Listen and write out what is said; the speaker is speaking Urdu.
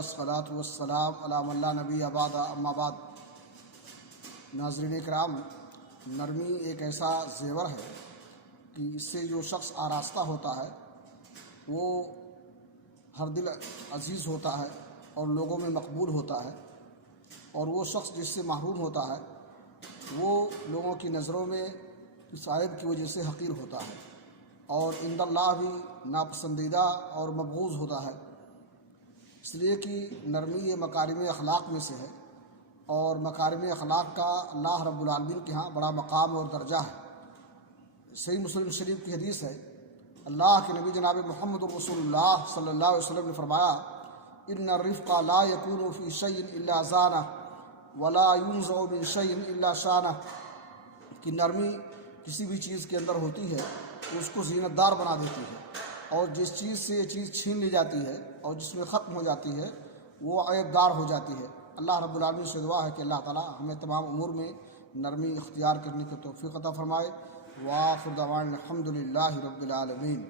والصلاة والسلام علی من لا نبی بعد اما بعد۔ ناظرین کرام، نرمی ایک ایسا زیور ہے کہ اس سے جو شخص آراستہ ہوتا ہے وہ ہر دل عزیز ہوتا ہے اور لوگوں میں مقبول ہوتا ہے، اور وہ شخص جس سے محروم ہوتا ہے وہ لوگوں کی نظروں میں اس عیب کی وجہ سے حقیر ہوتا ہے، اور عند اللہ بھی ناپسندیدہ اور مبغوض ہوتا ہے۔ اس لیے کہ نرمی یہ مکارم اخلاق میں سے ہے، اور مکارم اخلاق کا اللہ رب العالمین کے ہاں بڑا مقام اور درجہ ہے۔ صحیح مسلم شریف کی حدیث ہے، اللہ کے نبی جناب محمد رسول اللہ صلی اللہ علیہ وسلم نے فرمایا، ان الرفق لا يكون في شيء الا زانه ولا ينزع من شيء الا شانه، کہ نرمی کسی بھی چیز کے اندر ہوتی ہے تو اس کو زینت دار بنا دیتی ہے، اور جس چیز سے یہ چیز چھین لی جاتی ہے اور جس میں ختم ہو جاتی ہے وہ عیب دار ہو جاتی ہے۔ اللہ رب العالمین سے دعا ہے کہ اللہ تعالی ہمیں تمام امور میں نرمی اختیار کرنے کی توفیق عطا فرمائے۔ وآخر دعوانا الحمد للہ رب العالمین۔